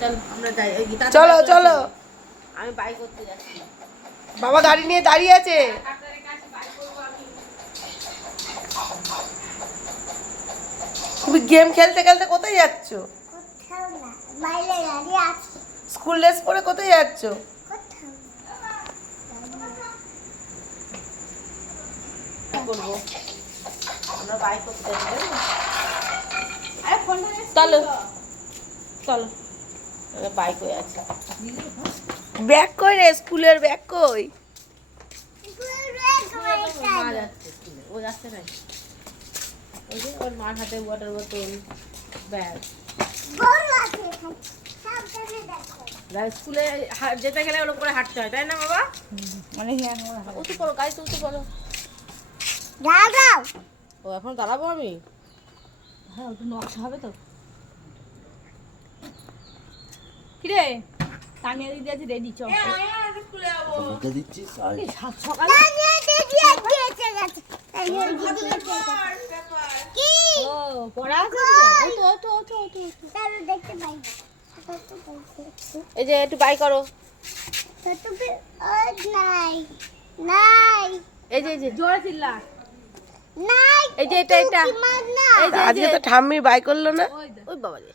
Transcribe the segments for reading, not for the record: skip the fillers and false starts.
চল আমরা যাই ওই গীতা চলো চলো আমি বাইক করতে যাচ্ছি বাবা গাড়ি নিয়ে দাঁড়িয়ে আছে তুমি গেম খেলতে খেলতে কোথায় যাচ্ছ কোথাও না বাইরে দাঁড়িয়ে আছি স্কুল ড্রেস পরে কোথায় যাচ্ছ কোথাও কি করবো আমরা বাইক করতে যাচ্ছি চলো চলো বাইক হয়ে আছে ব্যাগ কই রে স্কুলের ব্যাগ কই মা যাচ্ছে স্কুলে ও যাচ্ছে না ওই যে ওর মার হাতে ওয়াটার বোতল ব্যাগ বড় আছে এখানে সাবধানে দেখো স্কুলে যেতে গেলে ওর উপরে হাঁটতে হয় তাই না বাবা মানে উঠে পড়ো গাড়িতে উঠে পড়ো দাঁড়াও ও এখন দাঁড়াবো আমি হ্যাঁ ওটা নকশা হবে তো কিরে তানিয়া দিদি আছে রেডি চল স্কুলে যাবো ওটা দিচ্ছিস আর সাত সকাল দাঁড়িয়ে দিদি আজকে এসে গেছে দাঁড়িয়ে দিদি এসে গেছে কি ও পড়া আছে ওটো ওটো ওটো ওটো তাহলে দেখতে পাই না কত বলছে এই যে একটু বাই করো কত নাই নাই এই যে জোরে চিল্লা নাই এই যে এটা এটা না এই যে আজকে তো ঠাম্মি বাই করলো না ওই দেখ ওই বাবা রে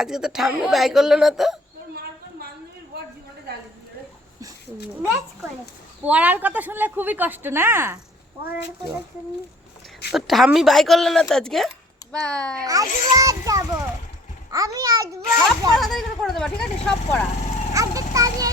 আজকে তো ঠাম্মি বাই করলো না তো বেশ করে পড়ার কথা শুনলে খুবই কষ্ট না পড়ার কথা শুনি তো ঠাম্মি বাই করলো না তো আজকে বাই আজবার যাব আমি আজবার সব পড়া তাড়াতাড়ি করে দেবা ঠিক আছে সব পড়া আজকে তাড়িয়ে